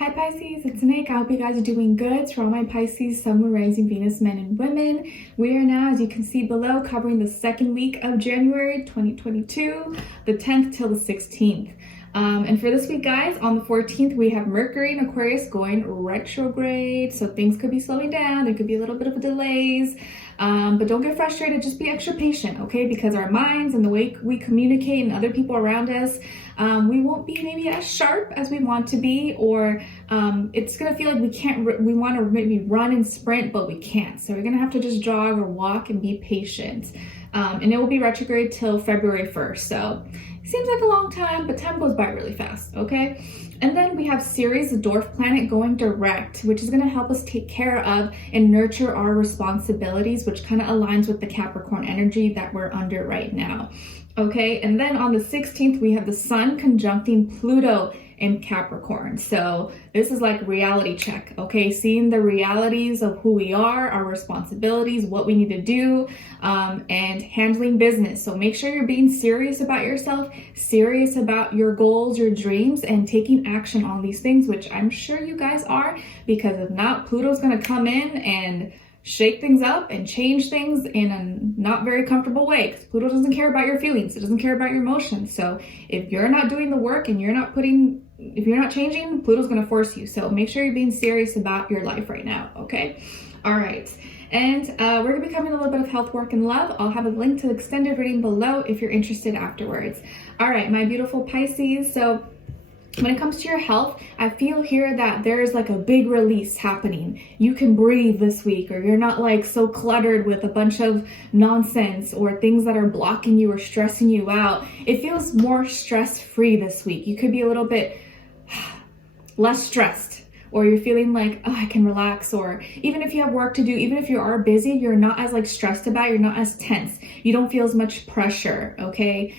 Hi Pisces, it's Nick. I hope you guys are doing good. To all my Pisces, Sun, Moon, Rising, Venus, men and women. We are now, as you can see below, covering the second week of January 2022, the 10th till the 16th. And for this week, guys, on the 14th, we have Mercury in Aquarius going retrograde. So things could be slowing down. There could be a little bit of delays. But don't get frustrated. Just be extra patient, okay? Because our minds and the way we communicate and other people around us, we won't be maybe as sharp as we want to be, or it's gonna feel like we want to maybe run and sprint, but we can't. So we're gonna have to just jog or walk and be patient. And it will be retrograde till February 1st. So it seems like a long time, but time goes by really fast, okay? And then we have Ceres, the dwarf planet, going direct, which is going to help us take care of and nurture our responsibilities, which kind of aligns with the Capricorn energy that we're under right now. Okay, and then on the 16th, we have the Sun conjuncting Pluto in Capricorn. So this is like reality check, okay? Seeing the realities of who we are, our responsibilities, what we need to do, and handling business. So make sure you're being serious about yourself, serious about your goals, your dreams, and taking action on these things, which I'm sure you guys are, because if not, Pluto's gonna come in and shake things up and change things in a not very comfortable way, because Pluto doesn't care about your feelings. It doesn't care about your emotions. So if you're not doing the work and if you're not changing, Pluto's going to force you. So make sure you're being serious about your life right now. Okay. All right. And we're going to be covering a little bit of health, work, and love. I'll have a link to the extended reading below if you're interested afterwards. All right, my beautiful Pisces. So when it comes to your health, I feel here that there's like a big release happening. You can breathe this week, or you're not like so cluttered with a bunch of nonsense or things that are blocking you or stressing you out. It feels more stress-free this week. You could be a little bit less stressed, or you're feeling like, oh, I can relax, or even if you have work to do, even if you are busy, you're not as like stressed about it, you're not as tense. You don't feel as much pressure, okay?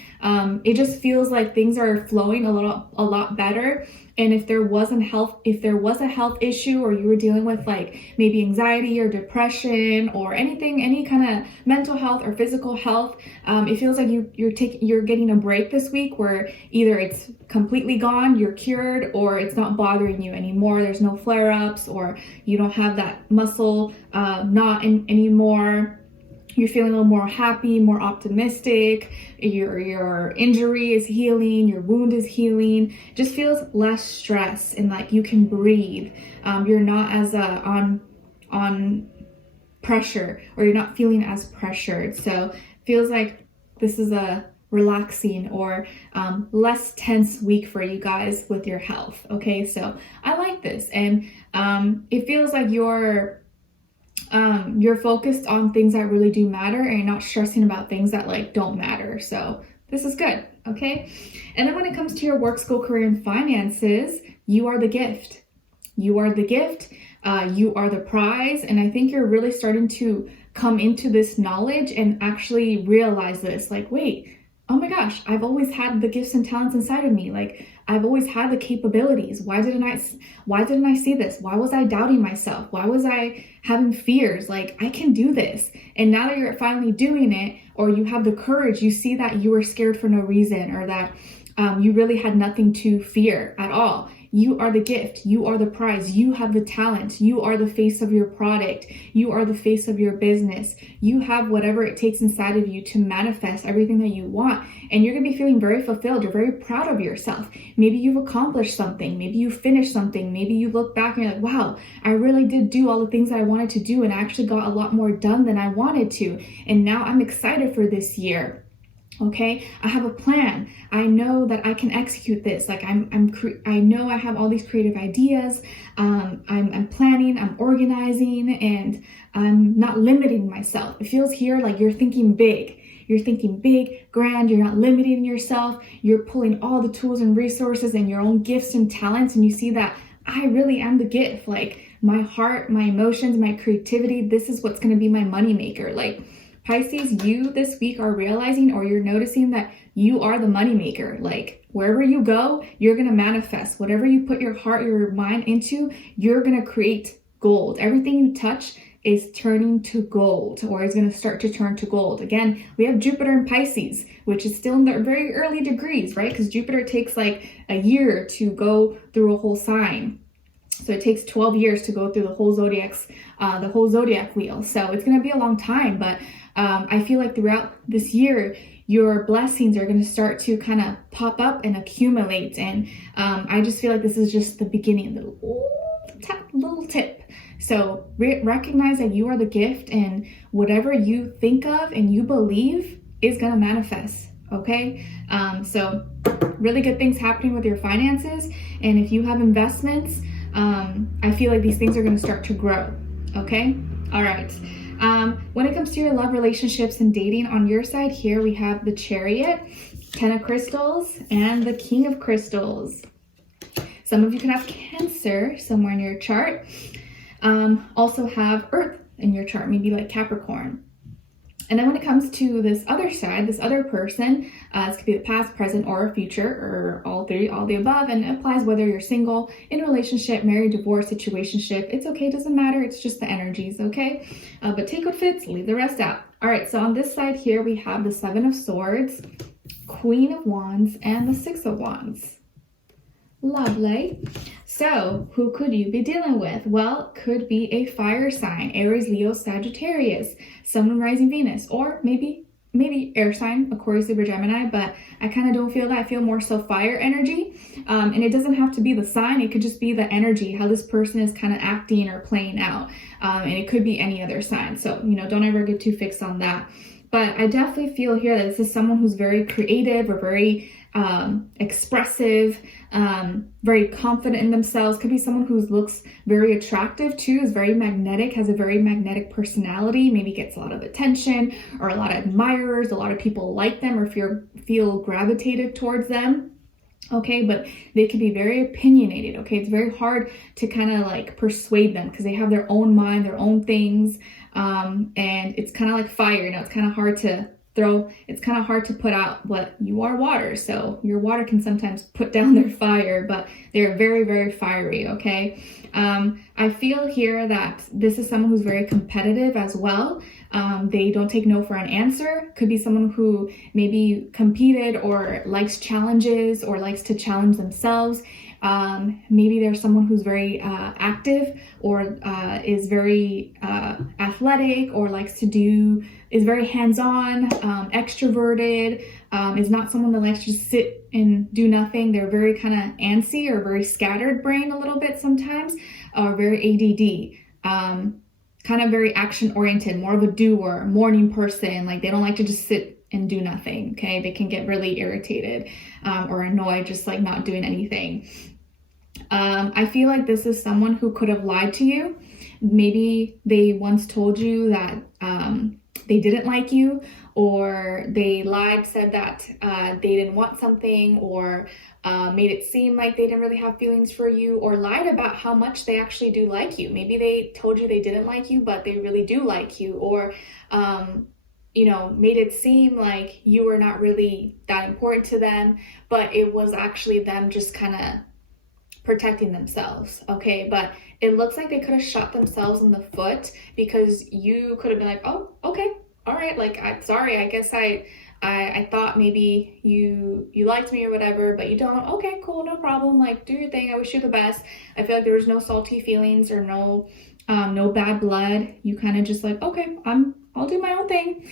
It just feels like things are flowing a lot better. And if there was a health issue, or you were dealing with like maybe anxiety or depression or anything, any kind of mental health or physical health, it feels like you're getting a break this week, where either it's completely gone, you're cured, or it's not bothering you anymore. There's no flare-ups, or you don't have that muscle knot anymore. You're feeling a little more happy, more optimistic. Your injury is healing, your wound is healing. Just feels less stress, and like you can breathe. You're not as on pressure, or you're not feeling as pressured. So feels like this is a relaxing or less tense week for you guys with your health. Okay, so I like this, and it feels like you're focused on things that really do matter, and you're not stressing about things that like don't matter. So this is good, okay? And then when it comes to your work, school, career, and finances, you are the gift. You are the gift. You are the prize. And I think you're really starting to come into this knowledge and actually realize this, like, wait, oh my gosh, I've always had the gifts and talents inside of me. Like, I've always had the capabilities. Why didn't I see this? Why was I doubting myself? Why was I having fears? Like, I can do this. And now that you're finally doing it, or you have the courage, you see that you were scared for no reason, or that you really had nothing to fear at all. You are the gift. You are the prize. You have the talent. You are the face of your product. You are the face of your business. You have whatever it takes inside of you to manifest everything that you want. And you're going to be feeling very fulfilled. You're very proud of yourself. Maybe you've accomplished something. Maybe you finished something. Maybe you look back and you're like, wow, I really did do all the things I wanted to do, and I actually got a lot more done than I wanted to. And now I'm excited for this year. Okay, I have a plan. I know that I can execute this. Like I know I have all these creative ideas. I'm planning, I'm organizing, and I'm not limiting myself. It feels here like you're thinking big. You're thinking big, grand. You're not limiting yourself. You're pulling all the tools and resources and your own gifts and talents, and you see that I really am the gift. Like my heart, my emotions, my creativity, this is what's going to be my moneymaker. Like Pisces, you this week are realizing, or you're noticing, that you are the moneymaker. Like wherever you go, you're going to manifest. Whatever you put your heart, your mind into, you're going to create gold. Everything you touch is turning to gold, or is going to start to turn to gold. Again, we have Jupiter in Pisces, which is still in the very early degrees, right? Because Jupiter takes like a year to go through a whole sign. So it takes 12 years to go through the whole zodiac wheel. So it's going to be a long time, but I feel like throughout this year, your blessings are going to start to kind of pop up and accumulate. And I just feel like this is just the beginning, little tip. So recognize that you are the gift, and whatever you think of and you believe is going to manifest. Okay. So really good things happening with your finances. And if you have investments, I feel like these things are going to start to grow. Okay. All right. When it comes to your love, relationships, and dating, on your side here, we have the Chariot, 10 of Crystals, and the King of Crystals. Some of you can have Cancer somewhere in your chart. Also have Earth in your chart, maybe like Capricorn. And then when it comes to this other side, this other person, this could be the past, present, or future, or all three, all the above, and it applies whether you're single, in a relationship, married, divorced, situationship. It's okay, it doesn't matter, it's just the energies, okay? But take what fits, leave the rest out. All right, so on this side here, we have the 7 of Swords, Queen of Wands, and the 6 of Wands. Lovely. So who could you be dealing with? Well, could be a fire sign, Aries, Leo, Sagittarius, Sun, Moon, Rising, Venus, or maybe air sign, Aquarius, Libra, Gemini, but I kind of don't feel that. I feel more so fire energy. And it doesn't have to be the sign. It could just be the energy, how this person is kind of acting or playing out. And it could be any other sign. So, don't ever get too fixed on that. But I definitely feel here that this is someone who's very creative or very expressive, very confident in themselves. Could be someone who looks very attractive too, is very magnetic, has a very magnetic personality, maybe gets a lot of attention or a lot of admirers, a lot of people like them or feel gravitated towards them. Okay, but they can be very opinionated. Okay, it's very hard to kind of like persuade them because they have their own mind, their own things, and it's kind of like fire. It's kind of hard to put out, but you are water, so your water can sometimes put down their fire, but they're very, very fiery. Okay, I feel here that this is someone who's very competitive as well. They don't take no for an answer. Could be someone who maybe competed or likes challenges or likes to challenge themselves. Maybe there's someone who's very active or is very athletic or is very hands-on, extroverted, is not someone that likes to just sit and do nothing. They're very kind of antsy or very scattered brain a little bit sometimes, or very ADD, kind of very action-oriented, more of a doer, morning person. Like they don't like to just sit and do nothing, okay? They can get really irritated or annoyed just like not doing anything. I feel like this is someone who could have lied to you. Maybe they once told you that they didn't like you, or they lied, said that they didn't want something, or made it seem like they didn't really have feelings for you, or lied about how much they actually do like you. Maybe they told you they didn't like you, but they really do like you, or made it seem like you were not really that important to them, but it was actually them just kind of protecting themselves. Okay, but it looks like they could have shot themselves in the foot because you could have been like, oh, okay, all right, like I'm sorry, I guess I thought maybe you liked me or whatever, but you don't. Okay, cool, no problem, like do your thing, I wish you the best. I feel like there was no salty feelings or no bad blood. You kind of just like, okay, I'll do my own thing.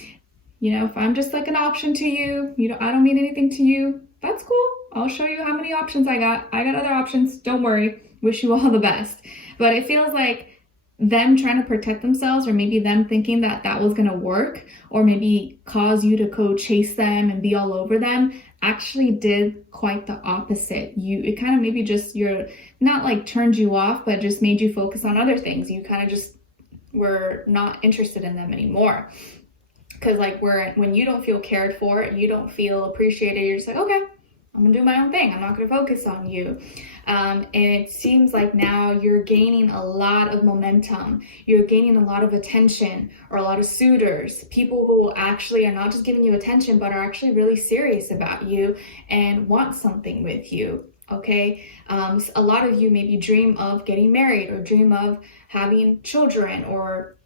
If I'm just like an option to you, I don't mean anything to you, that's cool. I'll show you how many options I got. I got other options. Don't worry. Wish you all the best. But it feels like them trying to protect themselves, or maybe them thinking that was going to work, or maybe cause you to go chase them and be all over them, actually did quite the opposite. It kind of maybe just, you're not like turned you off, but just made you focus on other things. You kind of just were not interested in them anymore. Because like when you don't feel cared for, you don't feel appreciated, you're just like, okay, I'm gonna do my own thing. I'm not gonna focus on you. And it seems like now you're gaining a lot of momentum. You're gaining a lot of attention, or a lot of suitors, people who actually are not just giving you attention, but are actually really serious about you and want something with you. Okay. A lot of you maybe dream of getting married, or dream of having children, or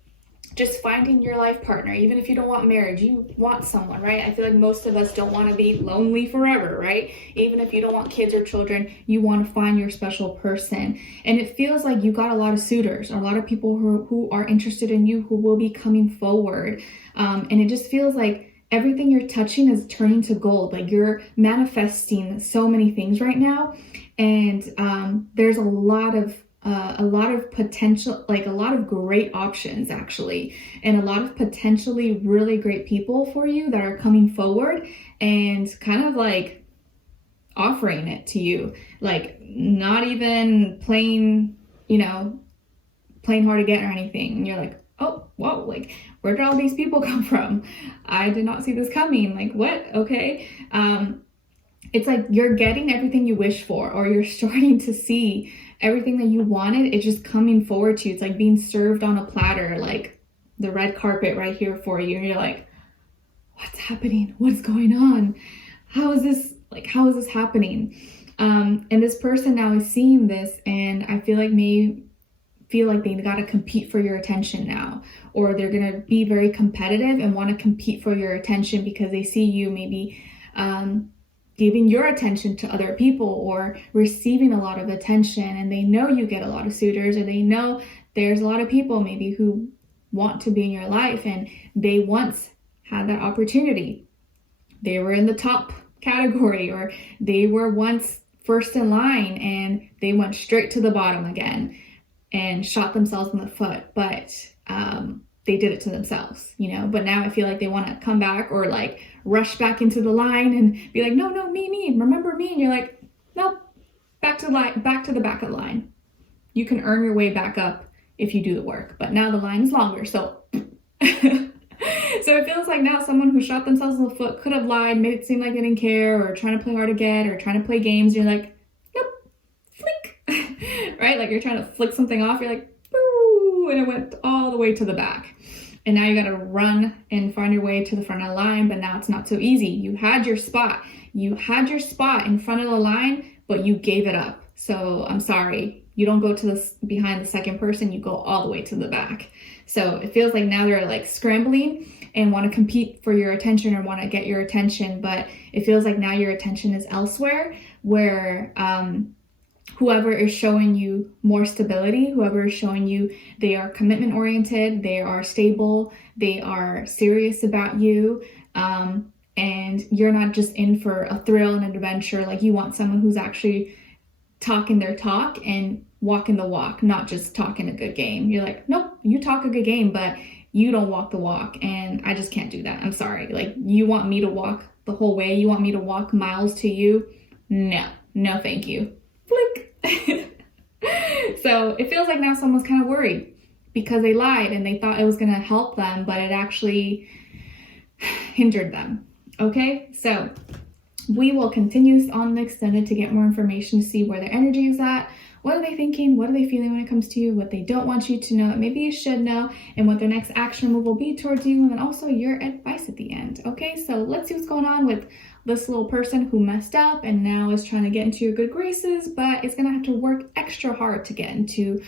just finding your life partner. Even if you don't want marriage, you want someone, right? I feel like most of us don't want to be lonely forever, right? Even if you don't want kids or children, you want to find your special person. And it feels like you got a lot of suitors, a lot of people who are interested in you, who will be coming forward. And it just feels like everything you're touching is turning to gold. Like you're manifesting so many things right now. And there's a lot of potential, like a lot of great options actually, and a lot of potentially really great people for you that are coming forward and kind of like offering it to you, like not even playing hard to get or anything. And you're like, oh, whoa, like where did all these people come from? I did not see this coming. Like what? Okay. It's like you're getting everything you wish for, or you're starting to see everything that you wanted. It's just coming forward to you. It's like being served on a platter, like the red carpet right here for you. And you're like, what's happening? What's going on? How is this happening? And this person now is seeing this, and I feel like they gotta compete for your attention now, or they're gonna be very competitive and want to compete for your attention because they see you maybe giving your attention to other people or receiving a lot of attention, and they know you get a lot of suitors, or they know there's a lot of people maybe who want to be in your life, and they once had that opportunity. They were in the top category, or they were once first in line and they went straight to the bottom again and shot themselves in the foot, but they did it to themselves, but now I feel like they want to come back or like rush back into the line and be like, no, me, remember me. And you're like, no, back to the back of the line. You can earn your way back up if you do the work, but now the line is longer. So, so it feels like now someone who shot themselves in the foot could have lied, made it seem like they didn't care, or trying to play hard to get, or trying to play games. You're like, nope, flick, right? Like you're trying to flick something off. You're like, boo, and it went all the way to the back. And now you got to run and find your way to the front of the line, but now it's not so easy. You had your spot in front of the line, but you gave it up. So I'm sorry, you don't go to behind the second person, you go all the way to the back. So it feels like now they're like scrambling and want to compete for your attention or want to get your attention, but it feels like now your attention is elsewhere, where whoever is showing you more stability, whoever is showing you they are commitment oriented, they are stable, they are serious about you, and you're not just in for a thrill and an adventure. Like you want someone who's actually talking their talk and walking the walk, not just talking a good game. You're like, nope, you talk a good game, but you don't walk the walk, and I just can't do that. I'm sorry. Like you want me to walk the whole way, you want me to walk miles to you? No, thank you. Flick. So it feels like now someone's kind of worried because they lied and they thought it was going to help them, but it actually hindered them. Okay, so we will continue on the extended to get more information to see where their energy is at. What are they thinking? What are they feeling when it comes to you? What they don't want you to know, maybe you should know, and what their next action move will be towards you, and then also your advice at the end. Okay, so let's see what's going on with this little person who messed up and now is trying to get into your good graces, but is going to have to work extra hard to get into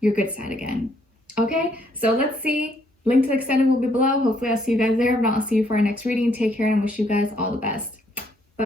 your good side again. Okay, so let's see. Link to the extended will be below. Hopefully I'll see you guys there. If not, I'll see you for our next reading. Take care and wish you guys all the best.